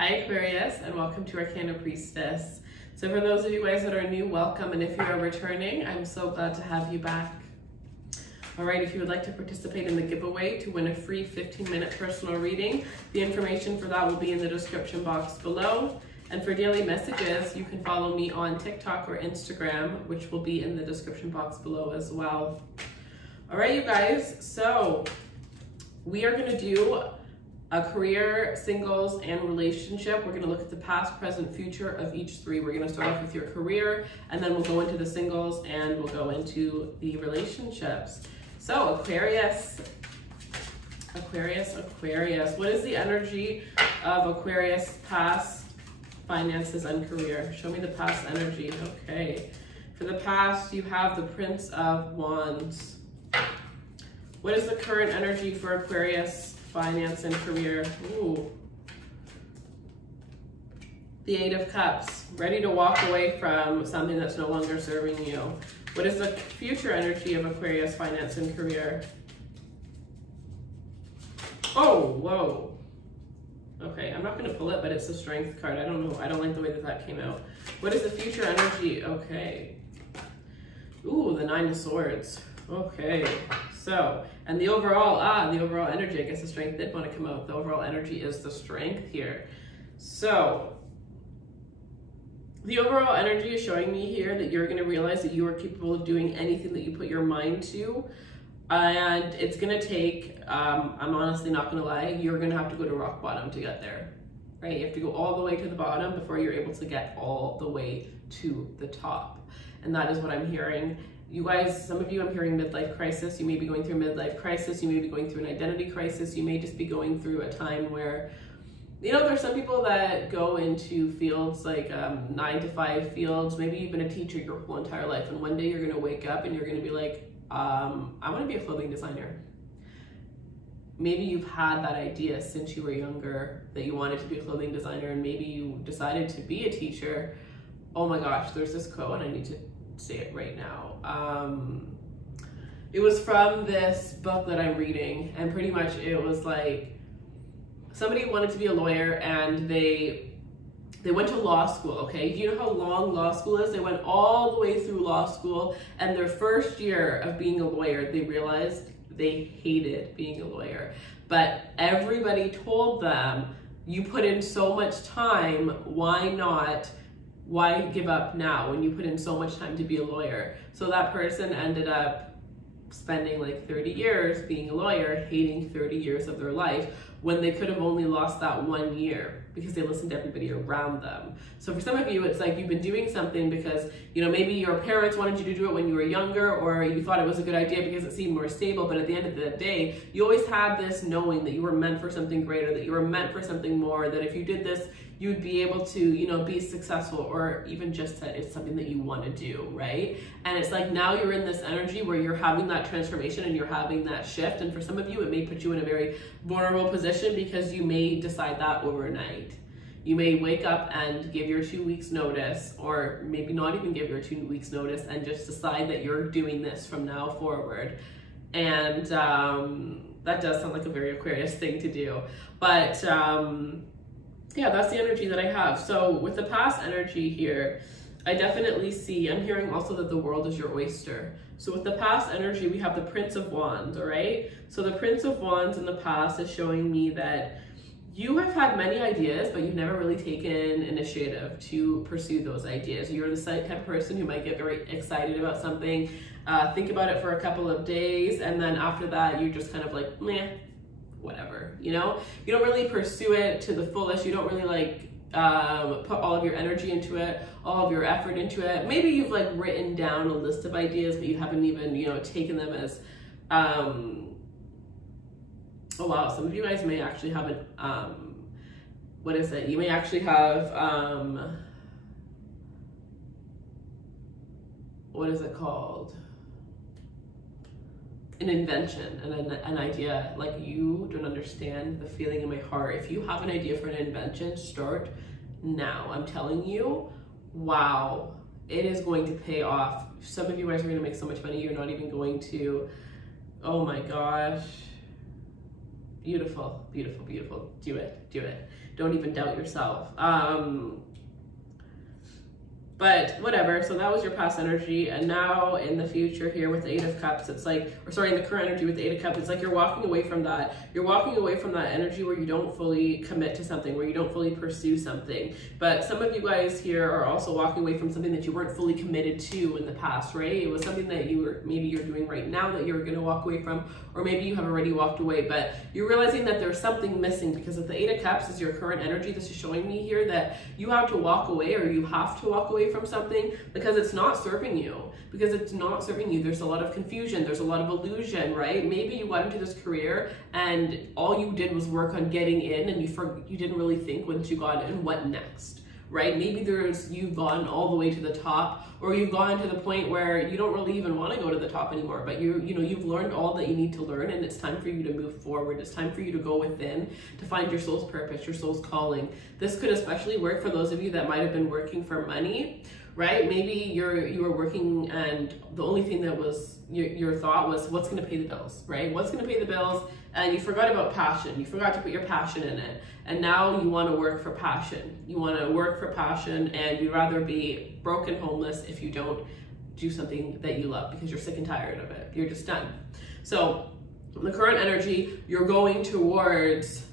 Hi Aquarius, and welcome to Arcana Priestess. So for those of you guys that are new, welcome, and if you are returning, I'm so glad to have you back. All right, if you would like to participate in the giveaway to win a free 15-minute personal reading, the information for that will be in the description box below. And for daily messages, you can follow me on TikTok or Instagram, which will be in the description box below as well. All right, you guys, so we are gonna do a career, singles, and relationship. We're gonna look at the past, present, future of each three. We're gonna start off with your career, and then we'll go into the singles, and we'll go into the relationships. So Aquarius. What is the energy of Aquarius past, finances, and career? Show me the past energy. Okay. For the past, you have the Prince of Wands. What is the current energy for Aquarius, finance, and career? Ooh. The Eight of Cups, ready to walk away from something that's no longer serving you. What is the future energy of Aquarius, finance, and career? Oh, whoa. Okay, I'm not gonna pull it, but it's the Strength card. I don't know, I don't like the way that that came out. What is the future energy? Okay. Ooh, the Nine of Swords. Okay, so, and the overall energy, I guess the Strength did want to come out. The overall energy is the Strength here. So, the overall energy is showing me here that you're going to realize that you are capable of doing anything that you put your mind to. And it's going to take, I'm honestly not going to lie, you're going to have to go to rock bottom to get there, right? You have to go all the way to the bottom before you're able to get all the way to the top. And that is what I'm hearing. You guys, some of you, I'm hearing midlife crisis. You may be going through a midlife crisis. You may be going through an identity crisis. You may just be going through a time where, you know, there's some people that go into fields like 9-to-5 fields. Maybe you've been a teacher your whole entire life, and one day you're going to wake up and you're going to be like, I want to be a clothing designer. Maybe you've had that idea since you were younger that you wanted to be a clothing designer, and maybe you decided to be a teacher. Oh my gosh, there's this quote, and I need to say it right now. It was from this book that I'm reading, and pretty much it was like somebody wanted to be a lawyer, and they went to law school. Okay, do you know how long law school is? They went all the way through law school, and their first year of being a lawyer, they realized they hated being a lawyer. But everybody told them, you put in so much time, why give up now when you put in so much time to be a lawyer? So that person ended up spending like 30 years being a lawyer, hating 30 years of their life, when they could have only lost that 1 year because they listened to everybody around them. So for some of you, it's like you've been doing something because, you know, maybe your parents wanted you to do it when you were younger, or you thought it was a good idea because it seemed more stable, but at the end of the day, you always had this knowing that you were meant for something greater, that you were meant for something more, that if you did this, you'd be able to, you know, be successful, or even just that it's something that you want to do, right? And it's like now you're in this energy where you're having that transformation and you're having that shift. And for some of you, it may put you in a very vulnerable position because you may decide that overnight. You may wake up and give your 2 weeks notice, or maybe not even give your 2 weeks notice, and just decide that you're doing this from now forward. And that does sound like a very Aquarius thing to do. But yeah, that's the energy that I have. So with the past energy here, I definitely see, I'm hearing also that the world is your oyster. So with the past energy, we have the Prince of Wands, all right? So the Prince of Wands in the past is showing me that you have had many ideas, but you've never really taken initiative to pursue those ideas. You're the type of person who might get very excited about something, think about it for a couple of days, and then after that, you're just kind of like, meh, whatever, you know? You don't really pursue it to the fullest. You don't really like put all of your energy into it, all of your effort into it. Maybe you've like written down a list of ideas, but you haven't even, you know, taken them as, oh wow, some of you guys may actually have an, what is it? You may actually have, what is it called? An invention, an idea. Like, you don't understand the feeling in my heart. If you have an idea for an invention, start now. I'm telling you, wow, it is going to pay off. Some of you guys are going to make so much money, you're not even going to, oh my gosh. Beautiful, beautiful, beautiful. Do it, do it. Don't even doubt yourself. But whatever, so that was your past energy, and now in the future here with the Eight of Cups, it's like, or sorry, in the current energy with the Eight of Cups, it's like you're walking away from that. You're walking away from that energy where you don't fully commit to something, where you don't fully pursue something. But some of you guys here are also walking away from something that you weren't fully committed to in the past, right? It was something that maybe you're doing right now that you're gonna walk away from, or maybe you have already walked away, but you're realizing that there's something missing, because if the Eight of Cups is your current energy, this is showing me here that you have to walk away, or you have to walk away from something because it's not serving you. Because it's not serving you. There's a lot of confusion. There's a lot of illusion, right? Maybe you got into this career and all you did was work on getting in, and you didn't really think once you got in what next, right? Maybe you've gone all the way to the top, or you've gone to the point where you don't really even want to go to the top anymore, but you've learned all that you need to learn, and it's time for you to move forward. It's time for you to go within to find your soul's purpose, your soul's calling. This could especially work for those of you that might have been working for money, right? Maybe you were working and the only thing that was your thought was, what's going to pay the bills, right? What's going to pay the bills? And you forgot about passion. You forgot to put your passion in it. And now you want to work for passion. You want to work for passion, and you'd rather be broke and homeless if you don't do something that you love, because you're sick and tired of it. You're just done. So the current energy, you're going towards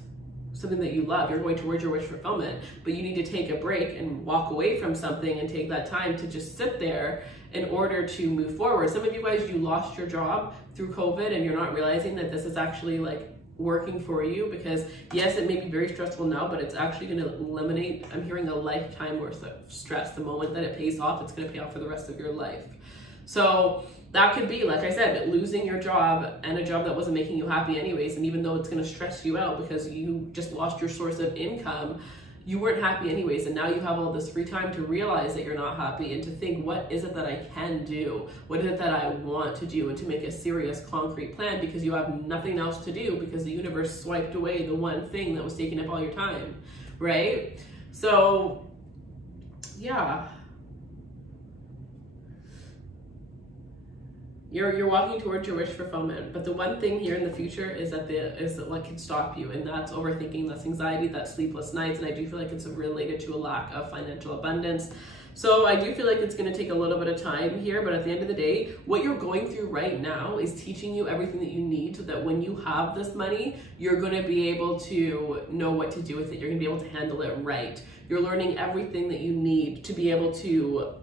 something that you love. You're going towards your wish fulfillment, but you need to take a break and walk away from something and take that time to just sit there in order to move forward. Some of you guys, you lost your job through COVID, and you're not realizing that this is actually like working for you, because yes, it may be very stressful now, but it's actually going to eliminate, I'm hearing, a lifetime worth of stress. The moment that it pays off, it's going to pay off for the rest of your life. So that could be, like I said, losing your job, and a job that wasn't making you happy anyways. And even though it's going to stress you out because you just lost your source of income, you weren't happy anyways. And now you have all this free time to realize that you're not happy, and to think, what is it that I can do? What is it that I want to do? And to make a serious, concrete plan, because you have nothing else to do, because the universe swiped away the one thing that was taking up all your time, right? So yeah. You're walking towards your wish fulfillment, but the one thing here in the future is that what can stop you, and that's overthinking, that's anxiety, that's sleepless nights, and I do feel like it's related to a lack of financial abundance. So I do feel like it's going to take a little bit of time here, but at the end of the day, what you're going through right now is teaching you everything that you need, so that when you have this money, you're going to be able to know what to do with it. You're going to be able to handle it right. You're learning everything that you need to be able to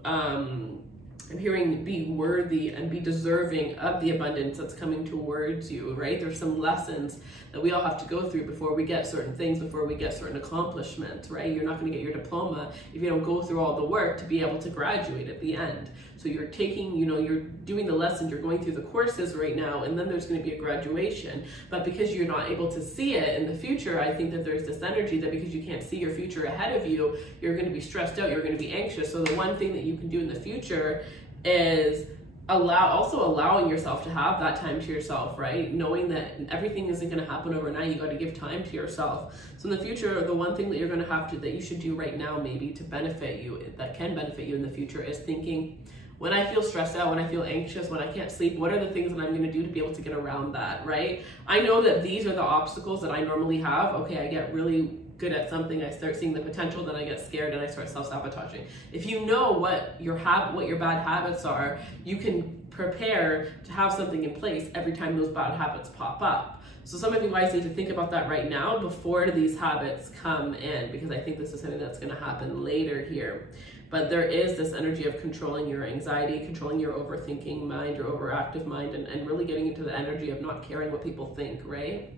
I'm hearing be worthy and be deserving of the abundance that's coming towards you, right? There's some lessons that we all have to go through before we get certain things, before we get certain accomplishments, right? You're not going to get your diploma if you don't go through all the work to be able to graduate at the end. So you're taking, you're doing the lessons, you're going through the courses right now, and then there's going to be a graduation. But because you're not able to see it in the future, I think that there's this energy that because you can't see your future ahead of you, you're going to be stressed out, you're going to be anxious. So the one thing that you can do in the future is allowing yourself to have that time to yourself, right? Knowing that everything isn't going to happen overnight. You got to give time to yourself. So in the future, the one thing that you're going to have to, that you should do right now, maybe to benefit you, that can benefit you in the future, is thinking, when I feel stressed out, when I feel anxious, when I can't sleep, what are the things that I'm going to do to be able to get around that, right? I know that these are the obstacles that I normally have. Okay, I get really good at something, I start seeing the potential, then I get scared and I start self-sabotaging. If you know what your bad habits are, you can prepare to have something in place every time those bad habits pop up. So some of you guys need to think about that right now before these habits come in, because I think this is something that's going to happen later here. But there is this energy of controlling your anxiety, controlling your overthinking mind, your overactive mind, and really getting into the energy of not caring what people think, right?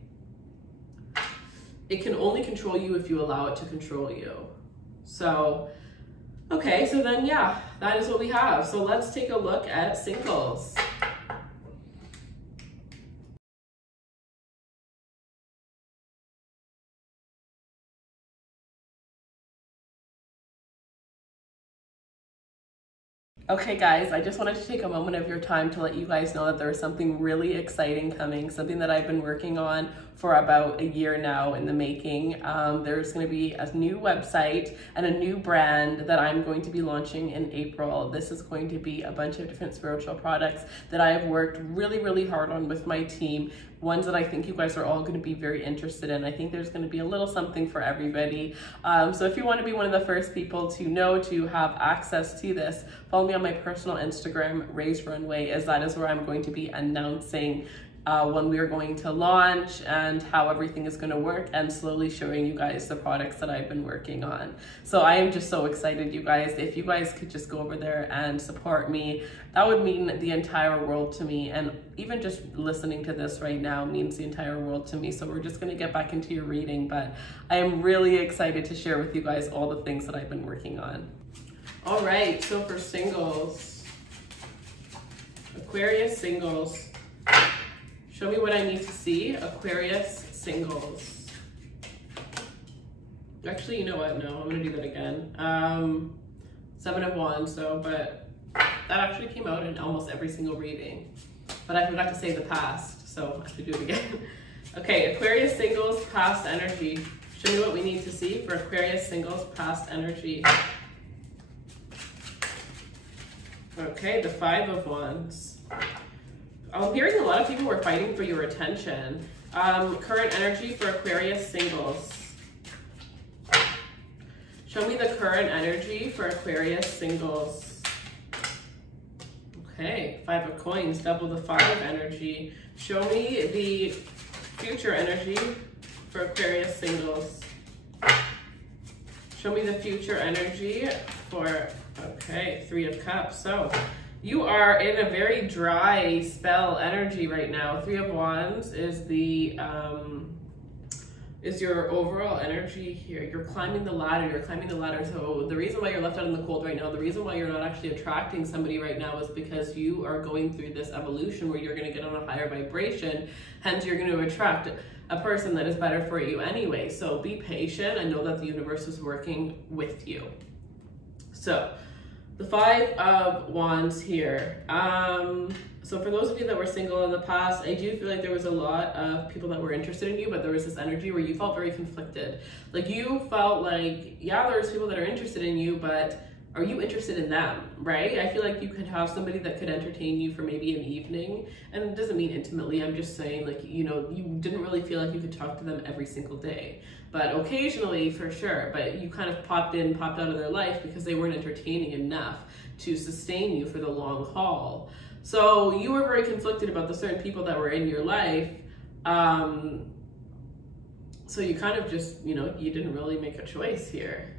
It can only control you if you allow it to control you. So, okay, so then yeah, that is what we have. So let's take a look at singles. Okay guys, I just wanted to take a moment of your time to let you guys know that there's something really exciting coming, something that I've been working on for about a year now in the making. There's going to be a new website and a new brand that I'm going to be launching in April. This is going to be a bunch of different spiritual products that I have worked really, really hard on with my team. ones that I think you guys are all going to be very interested in. I think there's going to be a little something for everybody. So if you want to be one of the first people to know, to have access to this, follow me on my personal Instagram, Raise Runway, as that is where I'm going to be announcing when we are going to launch and how everything is going to work, and slowly showing you guys the products that I've been working on. So I am just so excited, you guys. If you guys could just go over there and support me, that would mean the entire world to me. And even just listening to this right now means the entire world to me. So we're just going to get back into your reading, but I am really excited to share with you guys all the things that I've been working on. All right, so for singles, Aquarius singles, show me what I need to see. Aquarius singles. Actually, you know what? No, I'm gonna do that again. 7 of Wands, but that actually came out in almost every single reading. But I forgot to say the past, so I should do it again. Okay, Aquarius singles, past energy. Show me what we need to see for Aquarius singles, past energy. Okay, the 5 of Wands. I'm hearing a lot of people were fighting for your attention. Current energy for Aquarius singles. Show me the current energy for Aquarius singles. Okay, 5 of Coins, double the 5 energy. Show me the future energy for Aquarius singles. Show me the future energy for, okay, 3 of Cups. So you are in a very dry spell energy right now. 3 of Wands is the is your overall energy here. You're climbing the ladder. So the reason why you're left out in the cold right now, the reason why you're not actually attracting somebody right now is because you are going through this evolution where you're going to get on a higher vibration. Hence, you're going to attract a person that is better for you anyway. So be patient and know that the universe is working with you. So the 5 of Wands here. So for those of you that were single in the past, I do feel like there was a lot of people that were interested in you, but there was this energy where you felt very conflicted. Like you felt like, yeah, there's people that are interested in you, but are you interested in them, right? I feel like you could have somebody that could entertain you for maybe an evening, and it doesn't mean intimately. I'm just saying, like, you know, you didn't really feel like you could talk to them every single day, but occasionally for sure. But you kind of popped in, popped out of their life because they weren't entertaining enough to sustain you for the long haul. So you were very conflicted about the certain people that were in your life. So you kind of just, you know, you didn't really make a choice here.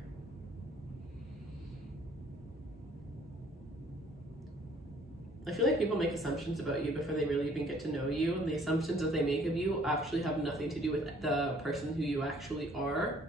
I feel like people make assumptions about you before they really even get to know you, and the assumptions that they make of you actually have nothing to do with the person who you actually are.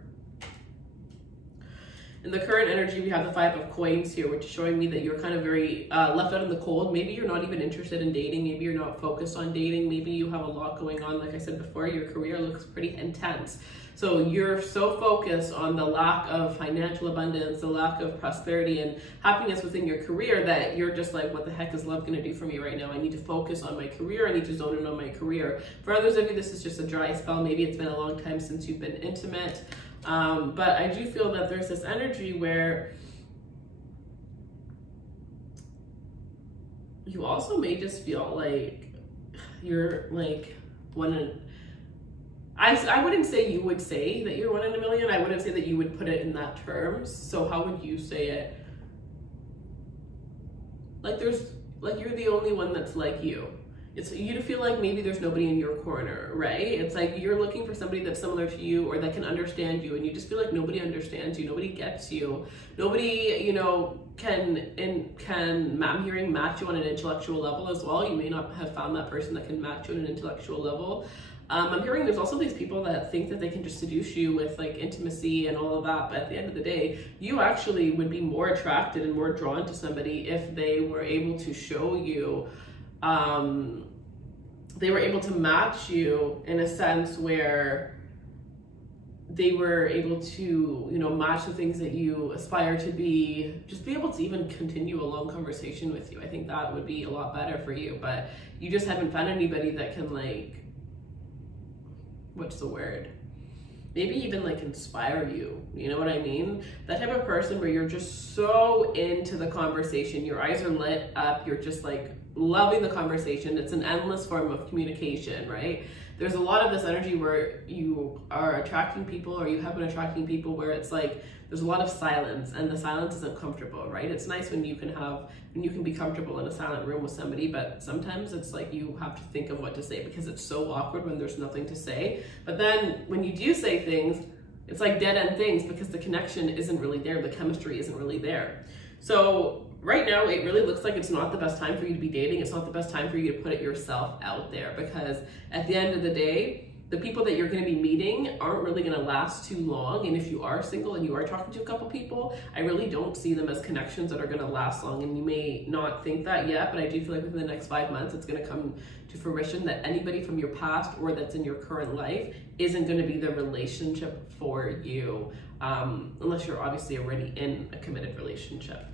In the current energy, we have the 5 of Coins here, which is showing me that you're kind of very left out in the cold. Maybe you're not even interested in dating. Maybe you're not focused on dating. Maybe you have a lot going on. Like I said before, your career looks pretty intense. So you're so focused on the lack of financial abundance, the lack of prosperity and happiness within your career, that you're just like, what the heck is love going to do for me right now? I need to focus on my career. I need to zone in on my career. For others of you, this is just a dry spell. Maybe it's been a long time since you've been intimate. But I do feel that there's this energy where you also may just feel like you're like I wouldn't say you would say that you're 1 in a million. I wouldn't say that you would put it in that terms. So how would you say it? Like you're the only one that's like you. It's you to feel like maybe there's nobody in your corner, right? It's like you're looking for somebody that's similar to you or that can understand you, and you just feel like nobody understands you, nobody gets you, nobody, you know, I'm hearing match you on an intellectual level as well. You may not have found that person that can match you on an intellectual level. I'm hearing there's also these people that think that they can just seduce you with like intimacy and all of that, but at the end of the day, you actually would be more attracted and more drawn to somebody if they were able to show you, they were able to match you in a sense where they were able to, you know, match the things that you aspire to be, just be able to even continue a long conversation with you. I think that would be a lot better for you, but you just haven't found anybody that can like, what's the word? Maybe even like inspire you, you know what I mean? That type of person where you're just so into the conversation, your eyes are lit up, you're just like loving the conversation. It's an endless form of communication, right? there's a lot of this energy where you are attracting people, or you have been attracting people, where it's like there's a lot of silence, and the silence isn't comfortable, right? It's nice when you can be comfortable in a silent room with somebody, but sometimes it's like you have to think of what to say, because it's so awkward when there's nothing to say. But then when you do say things, it's like dead end things, because the connection isn't really there, the chemistry isn't really there. So right now, it really looks like it's not the best time for you to be dating. It's not the best time for you to put it yourself out there, because at the end of the day, the people that you're going to be meeting aren't really going to last too long. And if you are single and you are talking to a couple people, I really don't see them as connections that are going to last long. And you may not think that yet, but I do feel like within the next 5 months, it's going to come to fruition that anybody from your past or that's in your current life isn't going to be the relationship for you, unless you're obviously already in a committed relationship.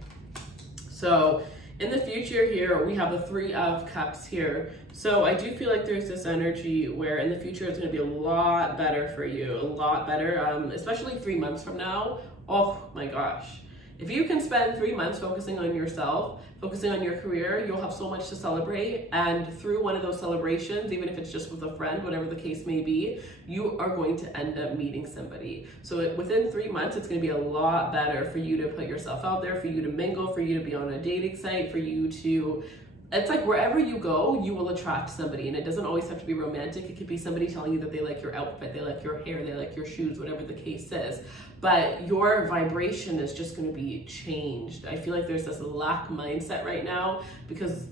So in the future here, we have the 3 of Cups here. So I do feel like there's this energy where in the future, it's going to be a lot better for you, a lot better, especially 3 months from now. Oh my gosh. If you can spend 3 months focusing on yourself, focusing on your career, you'll have so much to celebrate. And through one of those celebrations, even if it's just with a friend, whatever the case may be, you are going to end up meeting somebody. So within 3 months, it's going to be a lot better for you to put yourself out there, for you to mingle, for you to be on a dating site, for you to... It's like wherever you go, you will attract somebody, and it doesn't always have to be romantic. It could be somebody telling you that they like your outfit, they like your hair, they like your shoes, whatever the case is. But your vibration is just going to be changed. I feel like there's this lack mindset right now, because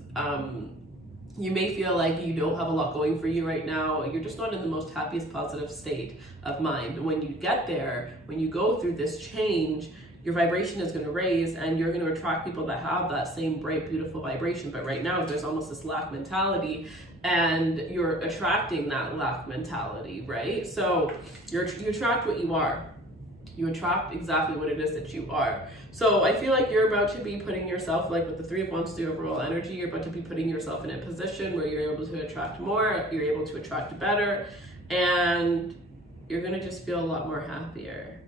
you may feel like you don't have a lot going for you right now. You're just not in the most happiest, positive state of mind. When you get there, when you go through this change, your vibration is going to raise, and you're going to attract people that have that same bright, beautiful vibration. But right now, there's almost this lack mentality, and you're attracting that lack mentality, right? So you attract what you are. You attract exactly what it is that you are. So I feel like you're about to be putting yourself, like with the 3 of Wands, the overall energy, you're about to be putting yourself in a position where you're able to attract more, you're able to attract better, and you're going to just feel a lot more happier.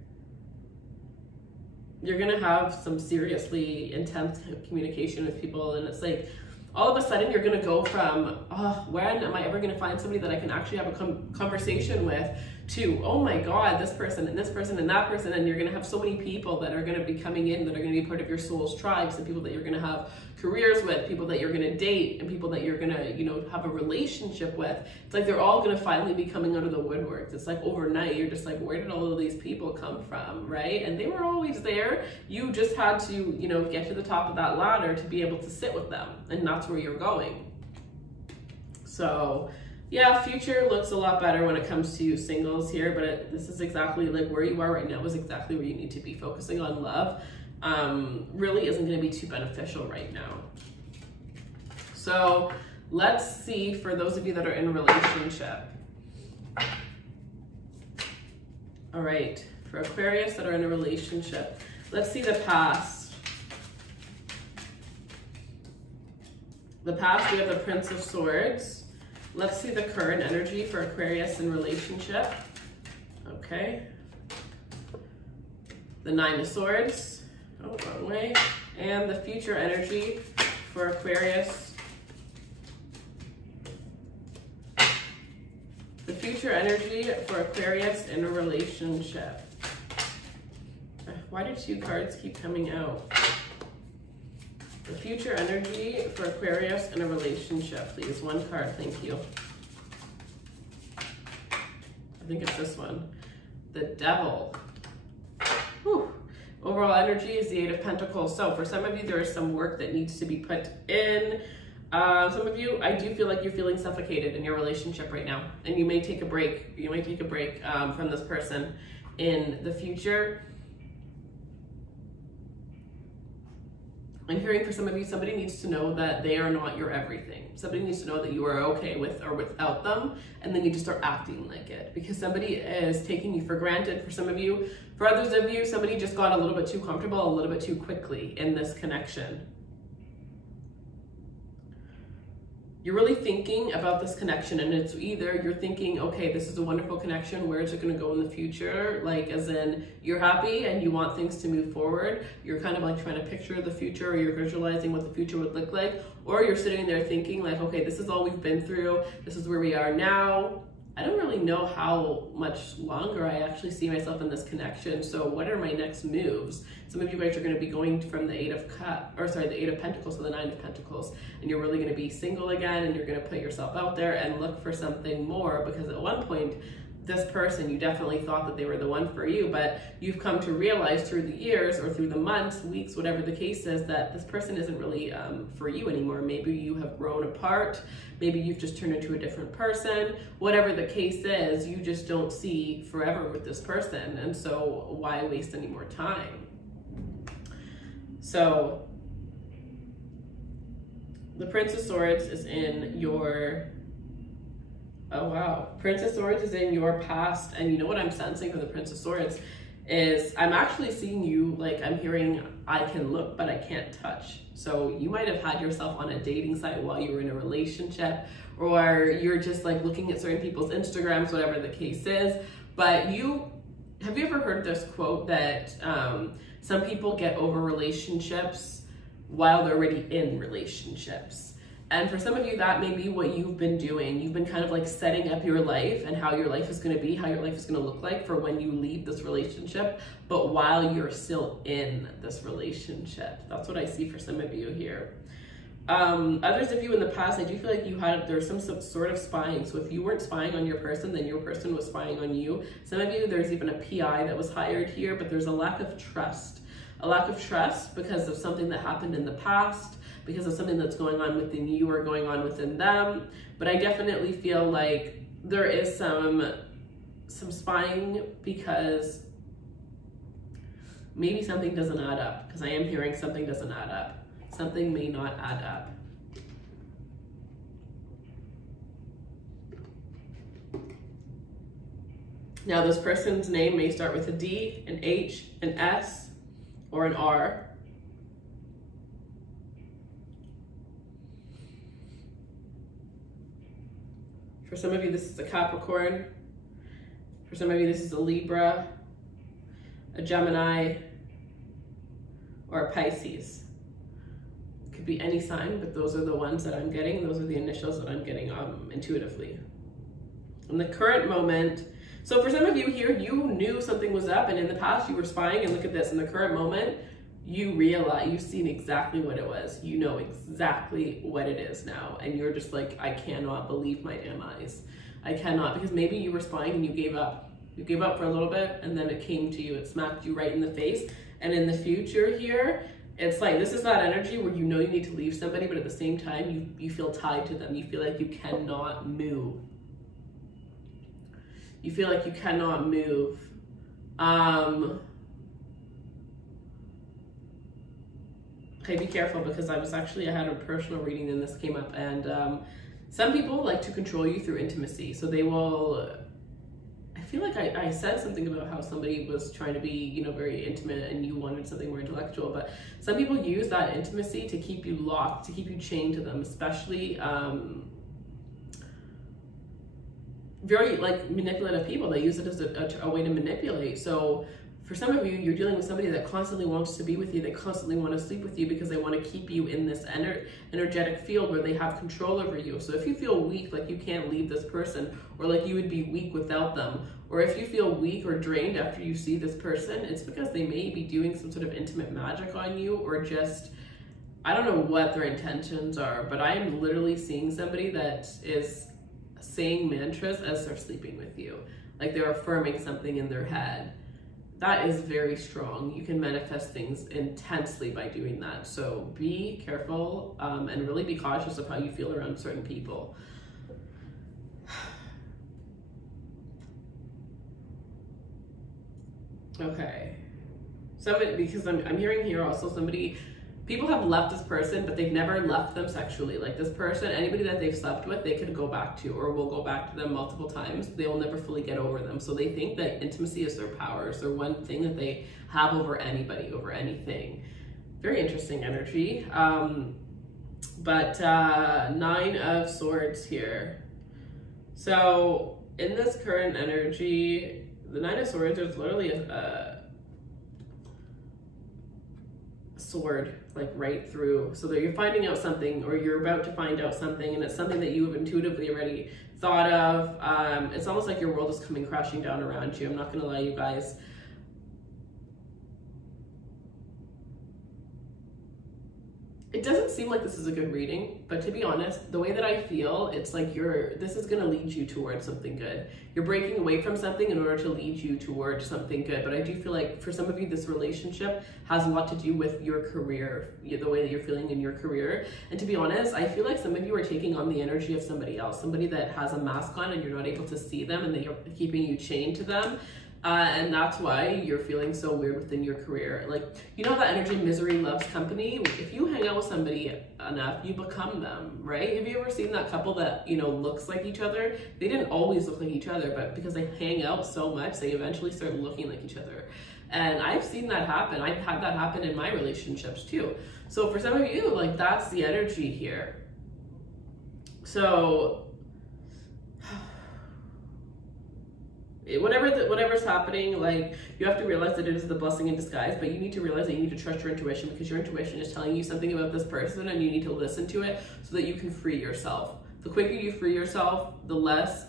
You're going to have some seriously intense communication with people, and it's like all of a sudden you're going to go from, oh, when am I ever going to find somebody that I can actually have a conversation with, to, oh my God, this person and this person and that person. And you're going to have so many people that are going to be coming in, that are going to be part of your soul's tribes, and people that you're going to have careers with, people that you're going to date, and people that you're going to, you know, have a relationship with. It's like they're all going to finally be coming out of the woodworks. It's like overnight, you're just like, where did all of these people come from, right? And they were always there. You just had to, you know, get to the top of that ladder to be able to sit with them, and that's where you're going. So yeah, future looks a lot better when it comes to singles here, but this is exactly like where you are right now is exactly where you need to be. Focusing on love really isn't going to be too beneficial right now. So let's see for those of you that are in a relationship. All right, for Aquarius that are in a relationship, let's see the past. The past, we have the Prince of Swords. Let's see the current energy for Aquarius in relationship. Okay. The 9 of Swords. Oh, wrong way. And the future energy for Aquarius. The future energy for Aquarius in a relationship. Why do 2 cards keep coming out? The future energy for Aquarius in a relationship, please. 1 card, thank you. I think it's this one. The Devil. Whew. Overall energy is the 8 of Pentacles. So for some of you, there is some work that needs to be put in. Some of you, I do feel like you're feeling suffocated in your relationship right now, and you may take a break. You might take a break from this person in the future. I'm hearing for some of you, somebody needs to know that they are not your everything. Somebody needs to know that you are okay with or without them, and then you just start acting like it, because somebody is taking you for granted for some of you. For others of you, somebody just got a little bit too comfortable, a little bit too quickly in this connection. You're really thinking about this connection, and it's either you're thinking, okay, this is a wonderful connection, where is it going to go in the future? Like, as in, you're happy and you want things to move forward. You're kind of like trying to picture the future, or you're visualizing what the future would look like. Or you're sitting there thinking like, okay, this is all we've been through. This is where we are now. I don't really know how much longer I actually see myself in this connection. So what are my next moves? Some of you guys are going to be going from the the 8 of Pentacles to the 9 of Pentacles, and you're really going to be single again, and you're going to put yourself out there and look for something more, because at one point, this person, you definitely thought that they were the one for you, but you've come to realize through the years or through the months, weeks, whatever the case is, that this person isn't really for you anymore. Maybe you have grown apart. Maybe you've just turned into a different person. Whatever the case is, you just don't see forever with this person. And so why waste any more time? So the Prince of Swords is in your... Oh, wow. Prince of Swords is in your past. And you know what I'm sensing from the Prince of Swords is I'm actually seeing you, like, I'm hearing I can look, but I can't touch. So you might have had yourself on a dating site while you were in a relationship, or you're just like looking at certain people's Instagrams, whatever the case is. But have you ever heard this quote that some people get over relationships while they're already in relationships? And for some of you, that may be what you've been doing. You've been kind of like setting up your life and how your life is going to be, how your life is going to look like for when you leave this relationship, but while you're still in this relationship. That's what I see for some of you here. Others of you in the past, I do feel like there's some sort of spying. So if you weren't spying on your person, then your person was spying on you. Some of you, there's even a PI that was hired here, but there's a lack of trust. A lack of trust because of something that happened in the past, because of something that's going on within you or going on within them. But I definitely feel like there is some spying, because maybe something doesn't add up, because I am hearing something doesn't add up. Something may not add up. Now this person's name may start with a D, an H, an S, or an R. For some of you, this is a Capricorn. For some of you, this is a Libra, a Gemini, or a Pisces. It could be any sign, but those are the ones that I'm getting. Those are the initials that I'm getting intuitively. In the current moment, so for some of you here, you knew something was up, and in the past you were spying, and look at this, in the current moment, you realize, you've seen exactly what it was. You know exactly what it is now. And you're just like, I cannot believe my damn eyes. I cannot, because maybe you were spying and you gave up. You gave up for a little bit, and then it came to you. It smacked you right in the face. And in the future here, it's like, this is that energy where you know you need to leave somebody, but at the same time, you feel tied to them. You feel like you cannot move. You feel like you cannot move. Okay, be careful, because I had a personal reading and this came up, and some people like to control you through intimacy. So they will, I feel like I said something about how somebody was trying to be, you know, very intimate and you wanted something more intellectual, but some people use that intimacy to keep you locked, to keep you chained to them, especially very like manipulative people. They use it as a way to manipulate. So for some of you, you're dealing with somebody that constantly wants to be with you. They constantly want to sleep with you because they want to keep you in this energetic field where they have control over you. So if you feel weak, like you can't leave this person, or like you would be weak without them, or if you feel weak or drained after you see this person, it's because they may be doing some sort of intimate magic on you, or just, I don't know what their intentions are, but I am literally seeing somebody that is saying mantras as they're sleeping with you. Like they're affirming something in their head. That is very strong. You can manifest things intensely by doing that. So be careful and really be cautious of how you feel around certain people. Okay. Because I'm hearing here also people have left this person, but they've never left them sexually. Like this person, anybody that they've slept with, they could go back to, or will go back to them multiple times. They will never fully get over them. So they think that intimacy is their power. It's their one thing that they have over anybody, over anything. Very interesting energy. But 9 of Swords here. So in this current energy, the 9 of Swords is literally a sword, like right through, so that you're finding out something, or you're about to find out something, and it's something that you have intuitively already thought of. It's almost like your world is coming crashing down around you. I'm not gonna lie, you guys. It doesn't seem like this is a good reading, but to be honest, the way that I feel, it's like this is gonna lead you towards something good. You're breaking away from something in order to lead you towards something good. But I do feel like for some of you, this relationship has a lot to do with your career, the way that you're feeling in your career. And to be honest, I feel like some of you are taking on the energy of somebody else, somebody that has a mask on and you're not able to see them and they're keeping you chained to them. And that's why you're feeling so weird within your career. Like, you know that energy, misery loves company? If you hang out with somebody enough, you become them, right? Have you ever seen that couple that, you know, looks like each other? They didn't always look like each other, but because they hang out so much, they eventually start looking like each other. And I've seen that happen. I've had that happen in my relationships too. So for some of you, like, that's the energy here. So whatever's happening, like, you have to realize that it is the blessing in disguise, but you need to realize that you need to trust your intuition, because your intuition is telling you something about this person and you need to listen to it so that you can free yourself. The quicker you free yourself, the less,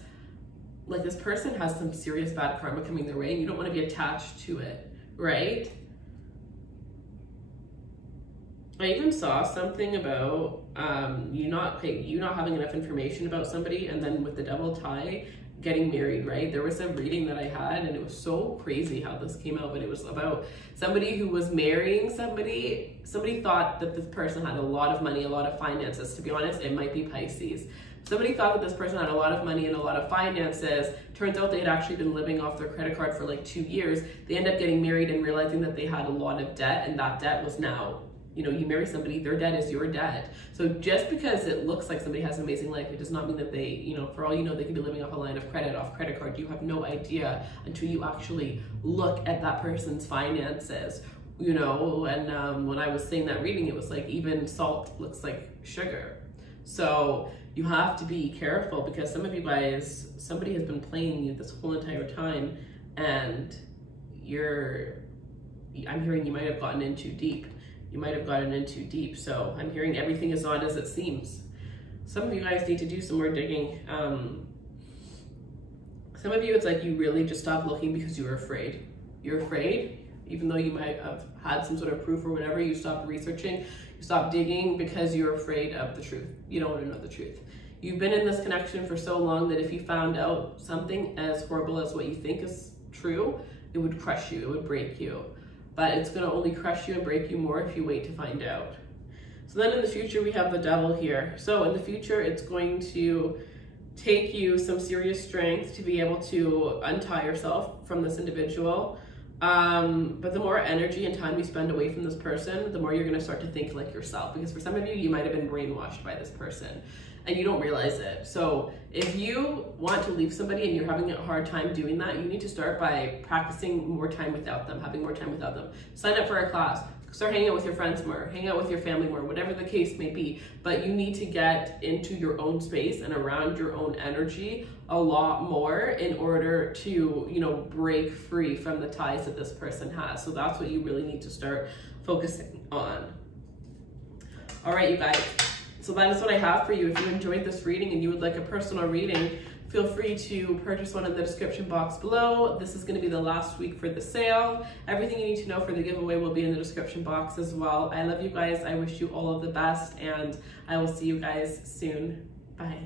like, this person has some serious bad karma coming their way and you don't want to be attached to it, right? I even saw something about you not having enough information about somebody, and then with the devil tie, getting married, right? There was a reading that I had and it was so crazy how this came out, but it was about somebody who was marrying somebody. Somebody thought that this person had a lot of money, a lot of finances. To be honest, it might be Pisces. Somebody thought that this person had a lot of money and a lot of finances. Turns out they had actually been living off their credit card for like 2 years. They end up getting married and realizing that they had a lot of debt, and that debt was now, you know, you marry somebody, their debt is your debt. So just because it looks like somebody has an amazing life, it does not mean that they, you know, for all you know, they could be living off a line of credit, off credit card. You have no idea until you actually look at that person's finances, you know. And when I was saying that reading, it was like even salt looks like sugar. So you have to be careful, because some of you guys, somebody has been playing you this whole entire time, and I'm hearing you might have gotten in too deep. You might have gotten in too deep. So I'm hearing everything is not as it seems. Some of you guys need to do some more digging. Some of you, it's like you really just stopped looking because you were afraid. You're afraid, even though you might have had some sort of proof or whatever. You stopped researching, you stopped digging because you're afraid of the truth. You don't want to know the truth. You've been in this connection for so long that if you found out something as horrible as what you think is true, it would crush you, it would break you. But it's going to only crush you and break you more if you wait to find out. So then in the future, we have the devil here. So in the future, it's going to take you some serious strength to be able to untie yourself from this individual. But the more energy and time you spend away from this person, the more you're going to start to think like yourself. Because for some of you, you might have been brainwashed by this person and you don't realize it. So if you want to leave somebody and you're having a hard time doing that, you need to start by practicing more time without them, having more time without them. Sign up for a class, start hanging out with your friends more, hang out with your family more, whatever the case may be. But you need to get into your own space and around your own energy a lot more in order to, you know, break free from the ties that this person has. So that's what you really need to start focusing on. All right, you guys. So that is what I have for you. If you enjoyed this reading and you would like a personal reading, feel free to purchase one in the description box below. This is going to be the last week for the sale. Everything you need to know for the giveaway will be in the description box as well. I love you guys. I wish you all of the best, and I will see you guys soon. Bye.